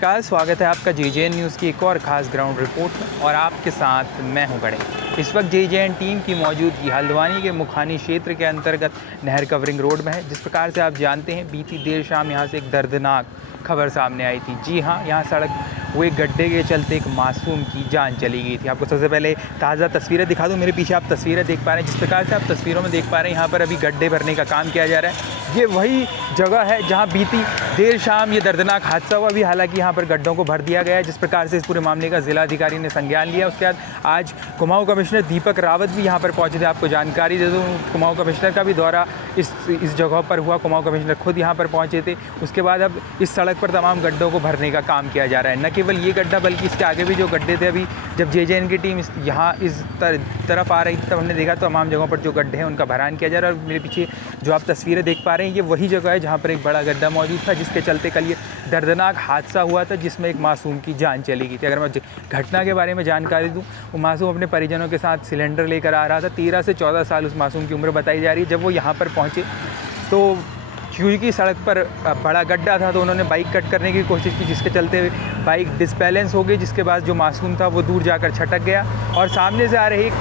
नमस्कार, स्वागत है आपका JJN न्यूज़ की एक और ख़ास ग्राउंड रिपोर्ट में और आपके साथ मैं हूं गड़े। इस वक्त JJN टीम की मौजूदगी हल्द्वानी के मुखानी क्षेत्र के अंतर्गत नहर कवरिंग रोड में है। जिस प्रकार से आप जानते हैं, बीती देर शाम यहां से एक दर्दनाक खबर सामने आई थी। जी हाँ, यहाँ सड़क वो एक गड्ढे के चलते एक मासूम की जान चली गई थी। आपको सबसे पहले ताज़ा तस्वीरें दिखा दूं। मेरे पीछे आप तस्वीरें देख पा रहे हैं। जिस प्रकार से आप तस्वीरों में देख पा रहे हैं, यहाँ पर अभी गड्ढे भरने का काम किया जा रहा है। ये वही जगह है जहाँ बीती देर शाम ये दर्दनाक हादसा हुआ। अभी हालांकि यहाँ पर गड्ढों को भर दिया गया है। जिस प्रकार से इस पूरे मामले का जिलाधिकारी ने संज्ञान लिया, उसके बाद आज कुमाऊं कमिश्नर दीपक रावत भी यहाँ पर पहुँचे थे। आपको जानकारी दे दूँ, कुमाऊं कमिश्नर का भी दौरा इस जगह पर हुआ। कुमाऊं कमिश्नर खुद यहाँ पर पहुँचे थे। उसके बाद अब इस सड़क पर तमाम गड्ढों को भरने का काम किया जा रहा है। न केवल ये गड्ढा बल्कि इसके आगे भी जो गड्ढे थे, अभी जब JJN की टीम यहाँ इस तरफ आ रही थी तब हमने देखा तो तमाम जगहों पर जो गड्ढे हैं उनका भरान किया जा रहा है। और मेरे पीछे जो आप तस्वीरें देख पा रहे हैं, ये वही जगह है जहाँ पर एक बड़ा गड्ढा मौजूद था, जिसके चलते कल ये दर्दनाक हादसा हुआ था, जिसमें एक मासूम की जान चली गई थी। अगर मैं घटना के बारे में जानकारी दूँ, वो मासूम अपने परिजनों के साथ सिलेंडर लेकर आ रहा था। 13 से 14 साल उस मासूम की उम्र बताई जा रही है। जब वो यहाँ पर पहुँचे तो क्योंकि सड़क पर बड़ा गड्ढा था तो उन्होंने बाइक कट करने की कोशिश की, जिसके चलते बाइक डिसबैलेंस हो गई, जिसके बाद जो मासूम था वो दूर जाकर छटक गया और सामने से आ रही एक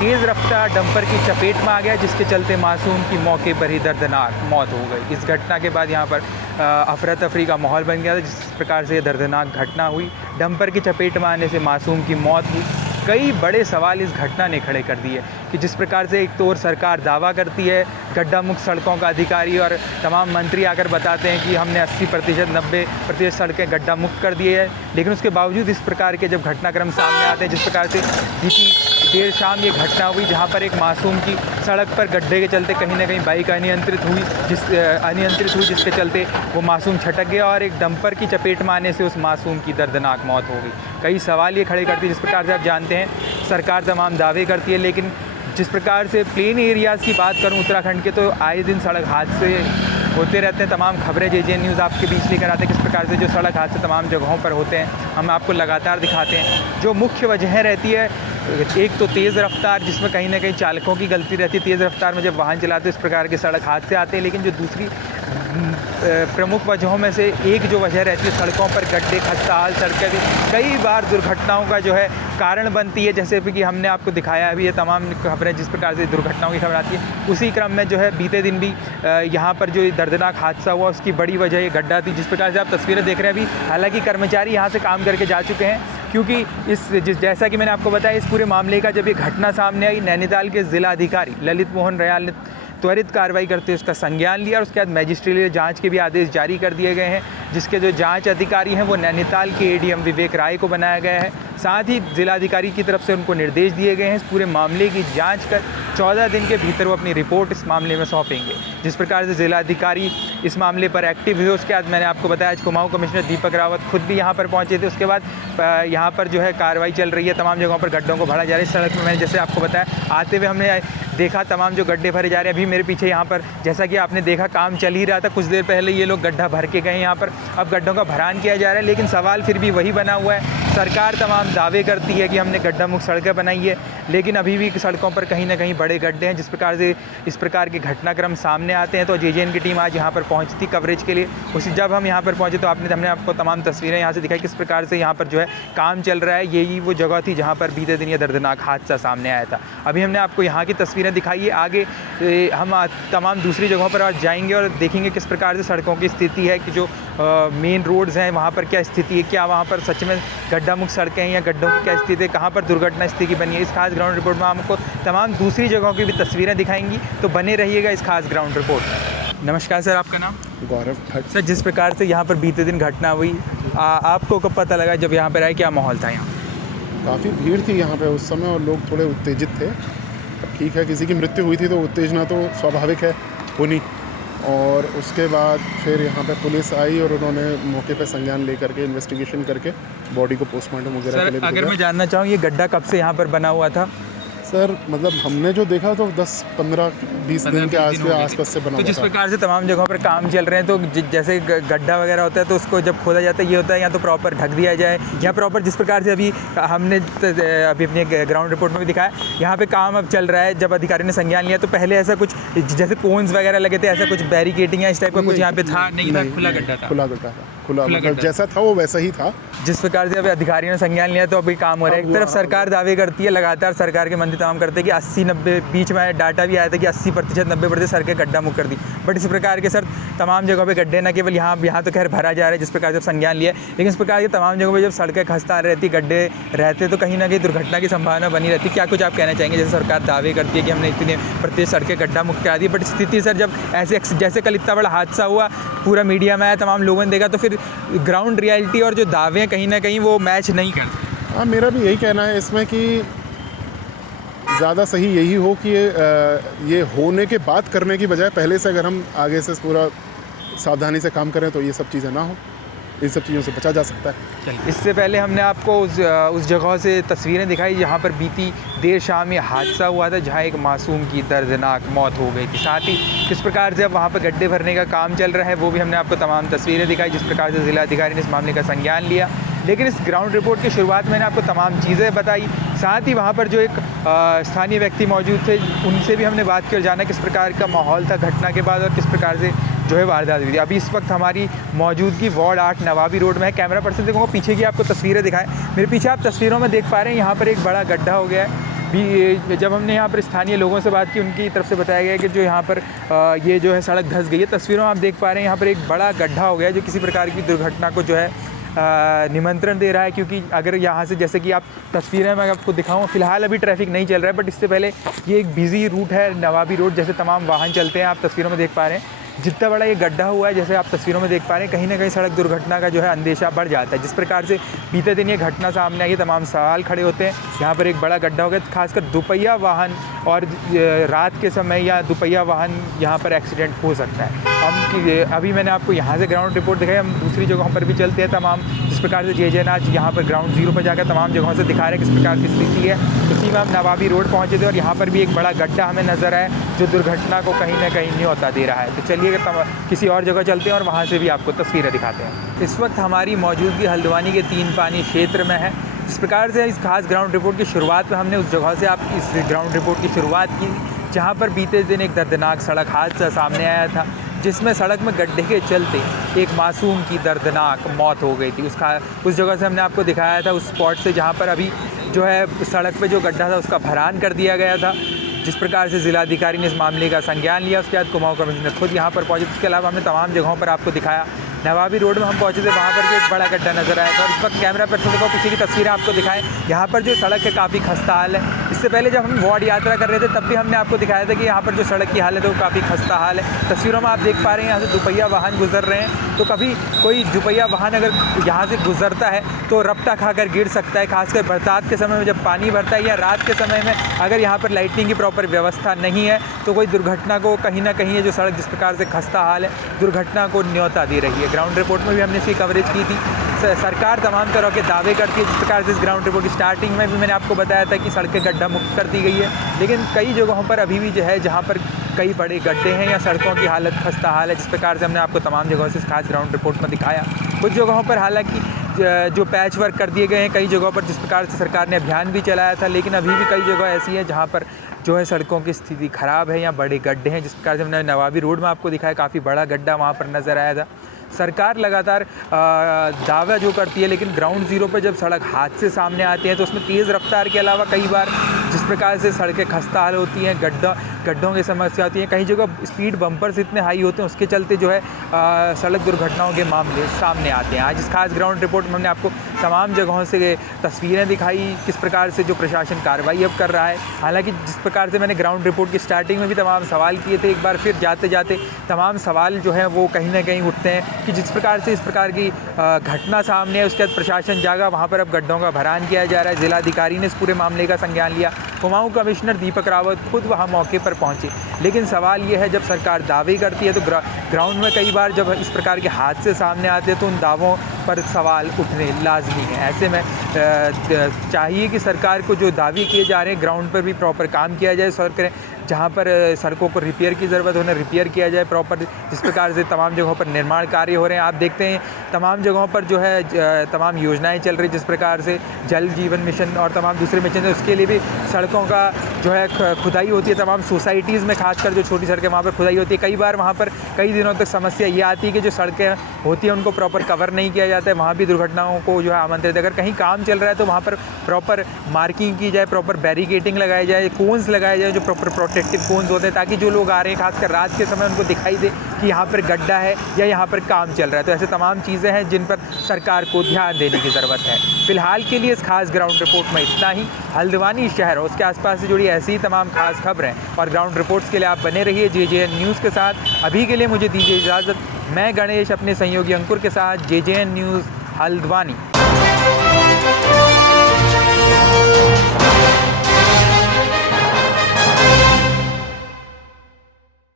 तेज़ रफ्तार डंपर की चपेट में आ गया, जिसके चलते मासूम की मौके पर ही दर्दनाक मौत हो गई। इस घटना के बाद यहाँ पर अफरा तफरी का माहौल बन गया था। जिस प्रकार से दर्दनाक घटना हुई, डंपर की चपेट में आने से मासूम की मौत हुई, कई बड़े सवाल इस घटना ने खड़े कर दिए कि जिस प्रकार से एक तो और सरकार दावा करती है, गड्ढा मुक्त सड़कों का अधिकारी और तमाम मंत्री आकर बताते हैं कि हमने 80% 90% सड़कें गड्ढा मुक्त कर दिए हैं, लेकिन उसके बावजूद इस प्रकार के जब घटनाक्रम सामने आते हैं, जिस प्रकार से बीती देर शाम ये घटना हुई जहाँ पर एक मासूम की सड़क पर गड्ढे के चलते कहीं ना कहीं बाइक अनियंत्रित हुई, जिसके चलते वो मासूम छटक गया और एक डंपर की चपेट में आने से उस मासूम की दर्दनाक मौत हो गई। कई सवाल ये खड़े करती है। जिस प्रकार से आप जानते हैं, सरकार तमाम दावे करती है, लेकिन जिस प्रकार से प्लेन एरियाज़ की बात करूं उत्तराखंड के, तो आए दिन सड़क हादसे होते रहते हैं। तमाम खबरें JJN न्यूज़ आपके बीच लेकर आते हैं। किस प्रकार से जो सड़क हादसे तमाम जगहों पर होते हैं, हम आपको लगातार दिखाते हैं। जो मुख्य वजह रहती है, एक तो तेज़ रफ्तार, जिसमें कहीं ना कहीं चालकों की गलती रहती है। तेज़ रफ्तार में जब वाहन चलाते हैं इस प्रकार के सड़क हादसे आते हैं। लेकिन जो दूसरी प्रमुख वजहों में से एक जो वजह रहती है, सड़कों पर गड्ढे, खस्ताहाल सड़कें भी कई बार दुर्घटनाओं का जो है कारण बनती है। जैसे कि हमने आपको दिखाया अभी ये तमाम खबरें, जिस प्रकार से दुर्घटनाओं की खबर आती है, उसी क्रम में जो है बीते दिन भी यहाँ पर जो दर्दनाक हादसा हुआ उसकी बड़ी वजह ये गड्ढा थी। जिस प्रकार से आप तस्वीरें देख रहे हैं, अभी हालांकि कर्मचारी यहाँ से काम करके जा चुके हैं, क्योंकि जैसा कि मैंने आपको बताया, इस पूरे मामले का जब ये घटना सामने आई, नैनीताल के जिलाधिकारी ललित मोहन रयाल ने त्वरित कार्रवाई करते हुए उसका संज्ञान लिया और उसके बाद मजिस्ट्रेट जांच के भी आदेश जारी कर दिए गए हैं, जिसके जो जांच अधिकारी हैं वो नैनीताल के ADM विवेक राय को बनाया गया है। साथ ही जिलाधिकारी की तरफ से उनको निर्देश दिए गए हैं इस पूरे मामले की जांच कर 14 दिन के भीतर वो अपनी रिपोर्ट इस मामले में सौंपेंगे। जिस प्रकार से जिलाधिकारी इस मामले पर एक्टिव हुए, उसके बाद मैंने आपको बताया आज कुमाऊं कमिश्नर दीपक रावत खुद भी यहाँ पर पहुँचे थे। उसके बाद यहाँ पर जो है कार्रवाई चल रही है, तमाम जगहों पर गड्ढों को भरा जा रहा है। सड़क में मैंने जैसे आपको बताया, आते हुए हमने देखा तमाम जो गड्ढे भरे जा रहे हैं। अभी मेरे पीछे यहाँ पर जैसा कि आपने देखा काम चल ही रहा था, कुछ देर पहले ये लोग गड्ढा भर के गए यहाँ पर। अब गड्ढों का भरान किया जा रहा है, लेकिन सवाल फिर भी वही बना हुआ है। सरकार तमाम दावे करती है कि हमने गड्ढा मुक्त सड़कें बनाई है, लेकिन अभी भी सड़कों पर कहीं ना कहीं बड़े गड्ढे हैं। जिस प्रकार से इस प्रकार के घटनाक्रम सामने आते हैं, तो JJN की टीम आज यहाँ पर पहुँची थी कवरेज के लिए। उसी जब हम यहाँ पर पहुँचे तो हमने आपको तमाम तस्वीरें यहाँ से दिखाई, किस प्रकार से यहाँ पर जो है काम चल रहा है। यही वो जगह थी जहाँ पर बीते दिन ये दर्दनाक हादसा सामने आया था। अभी हमने आपको यहाँ की तस्वीरें दिखाई है। आगे हम तमाम दूसरी जगहों पर आज जाएंगे और देखेंगे किस प्रकार से सड़कों की स्थिति है, कि जो मेन रोड्स हैं वहाँ पर क्या स्थिति है, क्या वहाँ पर सच में गड्ढा मुक्त सड़कें हैं या गड्ढों की क्या स्थिति है, कहाँ पर दुर्घटना स्थिति बनी है। इस खास ग्राउंड रिपोर्ट में आपको तमाम दूसरी जगहों की भी तस्वीरें दिखाएंगी, तो बने रहिएगा इस खास ग्राउंड रिपोर्ट में। नमस्कार सर, आपका नाम? गौरव भट्ट। सर, जिस प्रकार से यहाँ पर बीते दिन घटना हुई, आपको कब पता लगा जब यहाँ पर आए, क्या माहौल था यहाँ? काफ़ी भीड़ थी यहाँ पे उस समय और लोग थोड़े उत्तेजित थे। ठीक है, किसी की मृत्यु हुई थी तो उत्तेजना तो स्वाभाविक है होनी। और उसके बाद फिर यहाँ पे पुलिस आई और उन्होंने मौके पे संज्ञान लेकर के इन्वेस्टिगेशन करके बॉडी को पोस्टमार्टम वगैरह के लिए भेजा। अगर मैं जानना चाहूँ, ये गड्ढा कब से यहाँ पर बना हुआ था? सर मतलब हमने जो देखा तो 10, 15, 20 दिन के आसपास से बना हुआ था। तो जिस प्रकार से तमाम जगहों पर काम चल रहे हैं, तो जैसे गड्ढा वगैरह होता है तो उसको जब खोदा जाता है, ये होता है या तो प्रॉपर ढक दिया जाए या प्रॉपर, जिस प्रकार से अभी हमने अभी अपने ग्राउंड रिपोर्ट में भी दिखाया, यहाँ पे काम अब चल रहा है। जब अधिकारी ने संज्ञान लिया तो पहले ऐसा कुछ जैसे कोन्स वगैरह लगे थे, ऐसा कुछ बैरिकेडिंग या इस टाइप का कुछ यहाँ पे था नहीं था, खुला गड्ढा था। खुला गड्ढा था। खुला खुला मतलब गड्ढा। जैसा था वो वैसा ही था। जिस प्रकार से अभी अधिकारियों ने संज्ञान लिया तो अभी काम हो रहा है। एक तरफ सरकार दावे करती है, लगातार सरकार के मंत्री तमाम करते हैं कि 80-90 बीच में डाटा भी आया था कि 80% 90% सड़कें गड्ढा मुक्त कर दी, बट इस प्रकार के सर तमाम जगहों पे गड्ढे न केवल यहाँ तो खैर भरा जा रहा है जिस प्रकार से संज्ञान लिया है, लेकिन इस प्रकार की तमाम जगहों पर जब सड़कें खस्ता रहती, गड्ढे रहते तो कहीं ना कहीं दुर्घटना की संभावना बनी रहती। क्या कुछ आप कहना चाहेंगे? जैसे सरकार दावे करती है कि हमने इतने प्रत्येक सड़कें गड्ढा मुक्त करा दी, बट स्थिति सर जब ऐसे जैसे कल इतना बड़ा हादसा हुआ, पूरा मीडिया में आया, तमाम लोगों ने देखा, तो फिर ग्राउंड रियलिटी और जो दावे हैं कहीं ना कहीं वो मैच नहीं करते। हाँ, मेरा भी यही कहना है इसमें कि ज़्यादा सही यही हो कि ये होने के बाद करने की बजाय पहले से अगर हम आगे से पूरा सावधानी से काम करें तो ये सब चीज़ें ना हो, इन सब चीज़ों से बचा जा सकता है। चलिए, इससे पहले हमने आपको उस जगह से तस्वीरें दिखाई जहाँ पर बीती देर शाम ये हादसा हुआ था, जहाँ एक मासूम की दर्दनाक मौत हो गई थी। साथ ही किस प्रकार से अब वहाँ पर गड्ढे भरने का काम चल रहा है वो भी हमने आपको तमाम तस्वीरें दिखाई, जिस प्रकार से ज़िलाधिकारी ने इस मामले का संज्ञान लिया। लेकिन इस ग्राउंड रिपोर्ट की शुरुआत में मैंने आपको तमाम चीज़ें बताई, साथ ही वहाँ पर जो एक स्थानीय व्यक्ति मौजूद थे उनसे भी हमने बात की और जाना किस प्रकार का माहौल था घटना के बाद और किस प्रकार से जो है वारदात हुई थी। अभी इस वक्त हमारी मौजूदगी वार्ड 8 नवाबी रोड में है। कैमरा पर्सन देखूँगा पीछे की आपको तस्वीरें दिखाएं। मेरे पीछे आप तस्वीरों में देख पा रहे हैं यहाँ पर एक बड़ा गड्ढा हो गया है। भी जब हमने यहाँ पर स्थानीय लोगों से बात की, उनकी तरफ से बताया गया कि जो यहाँ पर ये जो है सड़क धंस गई है। तस्वीरों में आप देख पा रहे हैं यहाँ पर एक बड़ा गड्ढा हो गया है जो किसी प्रकार की दुर्घटना को जो है निमंत्रण दे रहा है, क्योंकि अगर यहाँ से जैसे कि आप तस्वीरें मैं आपको दिखाऊँ, फिलहाल अभी ट्रैफिक नहीं चल रहा है, बट इससे पहले ये एक बिजी रूट है नवाबी रोड, जैसे तमाम वाहन चलते हैं। आप तस्वीरों में देख पा रहे हैं जितना बड़ा ये गड्ढा हुआ है, जैसे आप तस्वीरों में देख पा रहे हैं, कहीं ना कहीं सड़क दुर्घटना का जो है अंदेशा बढ़ जाता है। जिस प्रकार से बीते दिन ये घटना सामने आई, तमाम सवाल खड़े होते हैं। यहाँ पर एक बड़ा गड्ढा हो गया, खासकर दोपहिया वाहन और रात के समय या दोपहिया वाहन यहाँ पर एक्सीडेंट हो सकता है। अभी मैंने आपको यहाँ से ग्राउंड रिपोर्ट दिखाई, हम दूसरी जगहों पर भी चलते हैं तमाम, जिस प्रकार से जे आज यहाँ पर ग्राउंड जीरो पर जाकर तमाम जगहों से दिखा रहे हैं किस प्रकार की स्थिति है। उसी में हम नवाबी रोड पहुँचे थे और यहाँ पर भी एक बड़ा गड्ढा हमें नजर आया जो दुर्घटना को कहीं ना कहीं न्योता दे रहा है। तो चलिए किसी और जगह चलते हैं और वहाँ से भी आपको तस्वीरें दिखाते हैं। इस वक्त हमारी मौजूदगी हल्द्वानी के 3 पानी क्षेत्र में है। जिस प्रकार से इस खास ग्राउंड रिपोर्ट की शुरुआत में हमने उस जगह से आप इस ग्राउंड रिपोर्ट की शुरुआत की जहाँ पर बीते दिन एक दर्दनाक सड़क हादसा सामने आया था, जिसमें सड़क में गड्ढे के चलते एक मासूम की दर्दनाक मौत हो गई थी। उस जगह से हमने आपको दिखाया था उस स्पॉट से जहाँ पर अभी जो है सड़क पे जो गड्ढा था उसका भरान कर दिया गया था। जिस प्रकार से ज़िलाधिकारी ने इस मामले का संज्ञान लिया, उसके बाद कुमाऊं कमिश्नर खुद यहाँ पर पहुँचे। इसके अलावा हमने तमाम जगहों पर आपको दिखाया। नवाबी रोड में हम पहुँचे थे, वहाँ पर भी एक बड़ा गड्ढा नजर आया था और इस वक्त कैमरा पर्सन को पीछे की तस्वीरें आपको दिखाएं। यहाँ पर जो सड़क है काफ़ी खस्ता हाल है। इससे पहले जब हम वार्ड यात्रा कर रहे थे तब भी हमने आपको दिखाया था कि यहाँ पर जो सड़क की हालत है वो काफ़ी खस्ता हाल है। तस्वीरों में आप देख पा रहे हैं यहाँ से दुपहिया वाहन गुजर रहे हैं, तो कभी कोई दुपहिया वाहन अगर यहाँ से गुजरता है तो रपटा खाकर गिर सकता है। खासकर बरसात के समय में जब पानी भरता है या रात के समय में अगर यहाँ पर लाइटिंग की प्रॉपर व्यवस्था नहीं है तो कोई दुर्घटना को कहीं ना कहीं ये जो सड़क जिस प्रकार से खस्ता हाल है दुर्घटना को न्योता दे रही है। ग्राउंड रिपोर्ट में भी हमने इसकी कवरेज की थी। सरकार तमाम तरह के दावे करती है। जिस प्रकार से इस ग्राउंड रिपोर्ट की स्टार्टिंग में भी मैंने आपको बताया था कि सड़कें गड्ढा मुक्त कर दी गई है, लेकिन कई जगहों पर अभी भी जो है जहाँ पर कई बड़े गड्ढे हैं या सड़कों की हालत खस्ता हाल है, जिस प्रकार से हमने आपको तमाम जगहों से इस खास ग्राउंड रिपोर्ट में दिखाया। कुछ जगहों पर हालांकि जो पैच वर्क कर दिए गए हैं, कई जगहों पर जिस प्रकार से सरकार ने अभियान भी चलाया था, लेकिन अभी भी कई जगह ऐसी है जहाँ पर जो है सड़कों की स्थिति ख़राब है या बड़े गड्ढे हैं। जिस प्रकार से हमने नवाबी रोड में आपको दिखाया, काफ़ी बड़ा गड्ढा वहाँ पर नज़र आया था। सरकार लगातार दावा जो करती है, लेकिन ग्राउंड ज़ीरो पर जब सड़क हादसे सामने आते हैं तो उसमें तेज़ रफ्तार के अलावा कई बार जिस प्रकार से सड़कें खस्ता हाल होती हैं, गड्ढों की समस्या होती है, कई जगह स्पीड बम्पर्स इतने हाई होते हैं, उसके चलते जो है सड़क दुर्घटनाओं के मामले सामने आते हैं। आज इस खास ग्राउंड रिपोर्ट में हमने आपको तमाम जगहों से तस्वीरें दिखाई किस प्रकार से जो प्रशासन कार्रवाई अब कर रहा है। हालांकि जिस प्रकार से मैंने ग्राउंड रिपोर्ट की स्टार्टिंग में भी तमाम सवाल किए थे, एक बार फिर जाते जाते तमाम सवाल जो हैं वो कहीं ना कहीं उठते हैं कि जिस प्रकार से इस प्रकार की घटना सामने है उसके बाद प्रशासन जागा, वहाँ पर अब गड्ढों का भरान किया जा रहा है। ज़िलाधिकारी ने इस पूरे मामले का संज्ञान लिया। कुमाऊं कमिश्नर दीपक रावत खुद वहाँ मौके पर पहुँचे, लेकिन सवाल ये है जब सरकार दावे करती है तो ग्राउंड में कई बार जब इस प्रकार के हादसे सामने आते हैं तो उन दावों पर सवाल उठने लाजमी है। ऐसे में चाहिए कि सरकार को जो दावे किए जा रहे हैं ग्राउंड पर भी प्रॉपर काम किया जाए। सरकार जहाँ पर सड़कों को रिपेयर की ज़रूरत है उन्हें रिपेयर किया जाए प्रॉपर। जिस प्रकार से तमाम जगहों पर निर्माण कार्य हो रहे हैं, आप देखते हैं तमाम जगहों पर जो है तमाम योजनाएं चल रही, जिस प्रकार से जल जीवन मिशन और तमाम दूसरे मिशन है, उसके लिए भी सड़कों का जो है खुदाई होती है तमाम सोसाइटीज़ में, खासकर जो छोटी सड़कें वहाँ पर खुदाई होती है। कई बार वहाँ पर कई दिनों तक समस्या ये आती है कि जो सड़कें होती हैं उनको प्रॉपर कवर नहीं किया जाता है, वहाँ भी दुर्घटनाओं को जो है आमंत्रित। अगर कहीं काम चल रहा है तो वहाँ पर प्रॉपर मार्किंग की जाए, प्रॉपर बैरिकेटिंग लगाई जाए, कोन्स लगाए जाए जो प्रॉपर प्रोटेक्टिव कोन्स होते हैं, ताकि जो लोग आ रहे हैं खासकर रात के समय उनको दिखाई दे कि यहाँ पर गड्ढा है या यहाँ पर काम चल रहा है। तो ऐसे तमाम चीज़ें हैं जिन पर सरकार को ध्यान देने की ज़रूरत है। फिलहाल के लिए इस खास ग्राउंड रिपोर्ट में इतना ही। हल्द्वानी शहर और उसके आसपास से जुड़ी ऐसी ही तमाम खास खबरें और ग्राउंड रिपोर्ट्स के लिए आप बने रहिए JJN न्यूज़ के साथ। अभी के लिए मुझे दीजिए इजाज़त। मैं गणेश अपने सहयोगी अंकुर के साथ, JJN न्यूज़ हल्द्वानी।